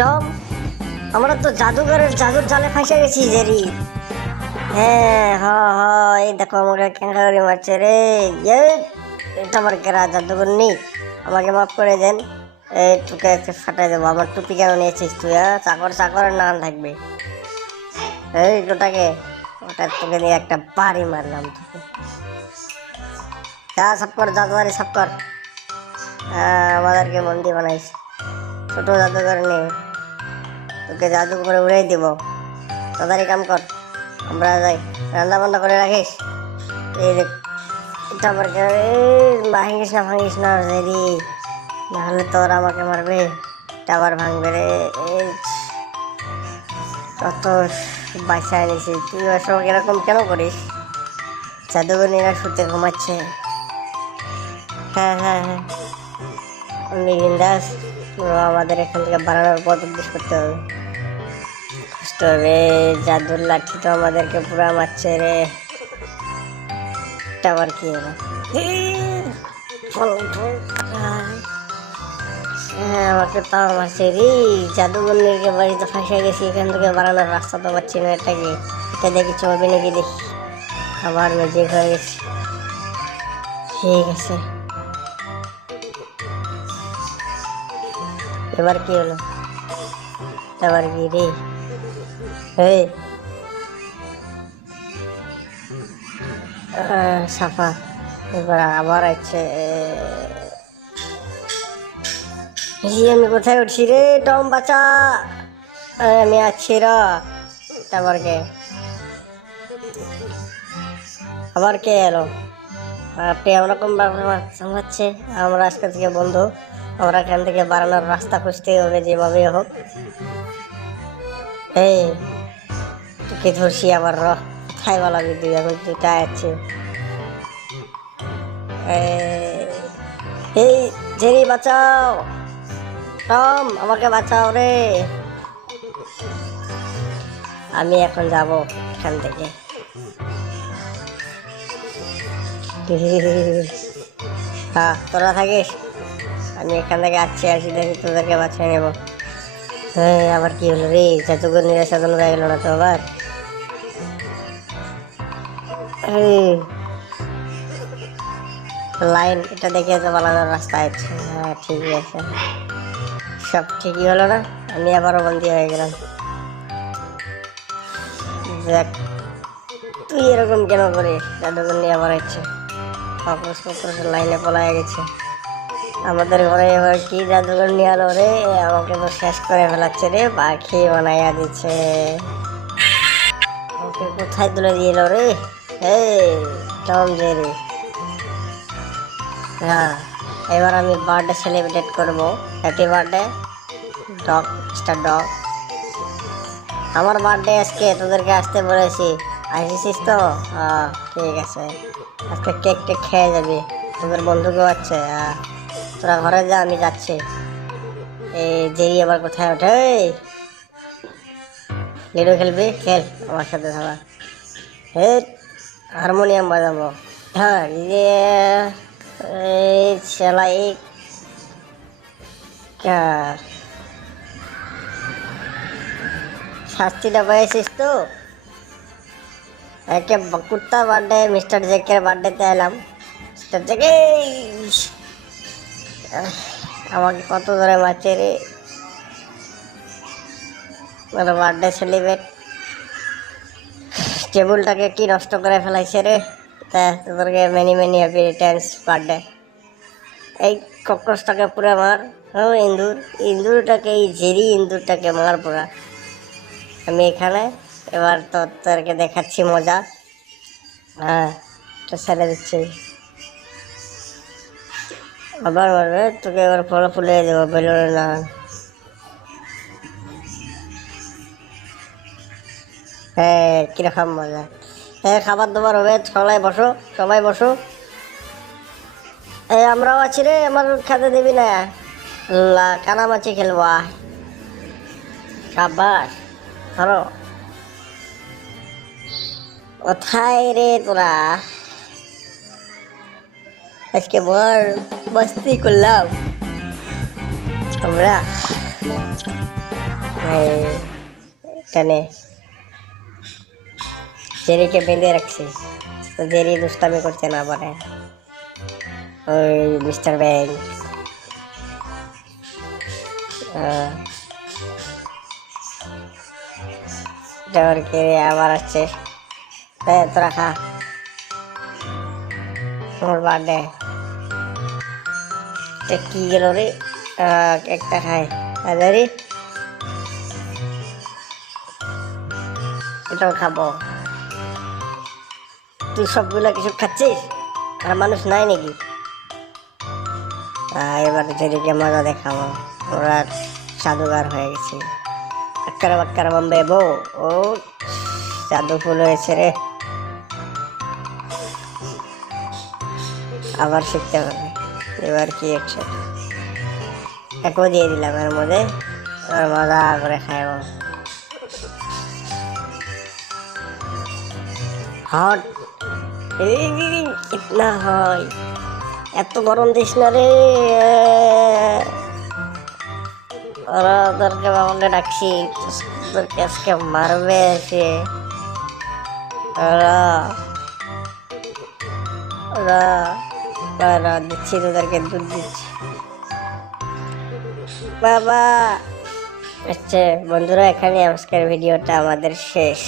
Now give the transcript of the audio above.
Tom আমরা তো জাদুঘরের জাদুর জালে ফাঁসে গেছি, জেরি। হ্যাঁ হ হ, এই দেখো আমাকে করে মারছে রে। এটা আমার কেরা জাদুঘর নেই। আমাকে মাফ করে দেন। এই তোকে একটু ফাটাই দেবো। আমার টুপি কেন নিয়েছিস তুই হ্যাঁ? চাকর চাকরের নাম থাকবে। এই ওটাকে ওটা তোকে দিয়ে একটা বাড়ি মারলাম তোকে। যা, সব কর জাদুয়ারি সব কর। হ্যাঁ আমাদেরকে মন্দির বানাইস ছোটো জাদুঘর নেই। তোকে জাদু করে উড়াই দিব। তাড়াতাড়ি কাম কর। আমরা যাই। রান্না বান্না করে রাখিস? এই দেখ এই ভাঙিস না ভাঙিস না রেডি নাহলে তোর আমাকে মারবে। আবার ভাঙবে রে। কত বাসায় নিছি তুই ওসব এরকম কেন করিস? জাদুঘরীরা শুতে ঘুমাচ্ছে। হ্যাঁ হ্যাঁ হ্যাঁ। পুরো আমাদের এখান থেকে বাড়ানোর উদ্দেশ করতে হবে। হবে জাদুর লাঠি তো আমাদেরকে পুরো মারছে রে। আবার কি হলো। হ্যাঁ আমাকে তাও মারছে রে। জাদুগন্ডিকে বাড়িতে ফাঁসে গেছি, এখান থেকে বাড়ানোর রাস্তা তো পাচ্ছি না এটাকে। এটা দেখি চলবে নাকি দেখি। আবার ম্যাজিক হয়ে গেছে। ঠিক আছে। এবার কি হলো? এবার কি রে? সাফা, এবার আবার আছে আমি কোথায় উঠছি রে, টম বাচ্চা? আমি আছি র। তারপর কে? আবার কে এলো? আপনি ওরকম ব্যাপার সামলাচ্ছে, আমরা আজকে থেকে বন্ধু। আমরা এখান থেকে বাড়ানোর রাস্তা খুঁজতে হবে যেভাবে হোক। এই। তোকে ধরছি আবার র। কোথায় বলাবি তুই এখন দুটা আছে এই জেরি, বাঁচাও। টম, আমাকে বাঁচাও রে। আমি এখন যাব এখান থেকে। হ্যাঁ তোরা থাকিস? আমি এখান থেকে আসছি, আসি দেখি তোদেরকে বাঁচিয়ে নেব। হ্যাঁ আবার কি হলো রে? জাদুঘর নিরাশাদন হয়ে গেল না তো আবার? লাইন এটা দেখে তো বানানোর রাস্তা আছে। হ্যাঁ ঠিকই আছে। সব ঠিকই হলো না? আমি আবারও বন্দি হয়ে গেলাম। দেখ তুই এরকম কেন করিস? জাদুঘর নিয়ে আবার ইচ্ছে কাগজপত্র সব লাইনে পলায় গেছে। আমাদের ঘরে এবার কি জাদুঘর নিয়ে আলো রে? আমাকে তো শেষ করে ফেলাচ্ছে রে, পাখি বানাইয়া দিচ্ছে। ওকে কোথায় তুলে দিয়ে এলো রে? এই টম জেরি হ্যাঁ এবার আমি বার্থডে সেলিব্রেট করব। Happy birthday dog mister dog আমার বার্থডে আজকে, তোদেরকে আসতে বলেছি। আসিস তো? ঠিক আছে। আজকে কেক টেক খেয়ে যাবি। তোদের বন্ধুকেও আছে। তোরা ঘরে যা, আমি যাচ্ছি। এই, জেরি আবার কোথায় ওঠে? লিডো খেলবি? খেল, আমার সাথে সবাই হে হারমোনিয়াম বাজাবো। হ্যাঁ ইয়ে সেলাই শাস্তিটা পেয়েছিস তো? একে কুত্তা বার্থডে, মিস্টার জেকের বার্থডেতে এলাম। মিস্টার জেকে আমাকে কত ধরে মারছে রে? বার্থডে সেলিব্রেট টেবিলটাকে কি নষ্ট করে ফেলাইছে রে? তা তোদেরকে many many happy returns birthday এই ককরসটাকে পুরো মার। হ্যাঁ ইন্দুর, ইন্দুরটাকে, এই ঝেরি ইন্দুরটাকে মার পুরা। আমি এখানে, এবার তো তোদেরকে দেখাচ্ছি মজা। হ্যাঁ তো ছেড়ে দিচ্ছি। আবার মারবে, তোকে এবার ফলো ফুলে দেবো বেলুনে না কীরকম মজা। হ্যাঁ খাবার দাবার হবে, সবাই বসো সবাই বসো। এই আমরাও আছি রে, আমার খেতে দিবি না। কানামাছি খেলব সাবাস ধরো। কোথায় রে তোরা? আজকে বর মস্তি করলাম। আমরা এখানে। জেরিকে বেঁধে রাখছিস। তো জেরি দুষ্টামি করতে না পারে ওই মিস্টার ব্যাংক কে আবার আসছে। এ, তোরা খা। আমার বার্থডে। কি গেল রে? একটা খাই। আরে এটাও খাব। তুই সবগুলো কিছু খাচ্ছিস? আর মানুষ নাই নাকি? এবার যেদিকে মজা দেখাবো, ওরা জাদুগার হয়ে গেছে। আক্কার বাক্কার বম্বে বউ ও জাদু ফুল হয়েছে রে। আবার শিখতে হবে, এবার কি একশো একও দিয়ে দিলাম এর মধ্যে আর মজা করে খাইব। হট। কিতনা হয়। এত গরম দিস না রে। ওরা ওদেরকে আমাকে ডাকছি ওদেরকে আজকে মারবে এসে ওরা ওরা দিচ্ছি, তোদেরকে দুধ দিচ্ছি। বাবা। আচ্ছা বন্ধুরা, এখানে আজকের ভিডিওটা আমাদের শেষ।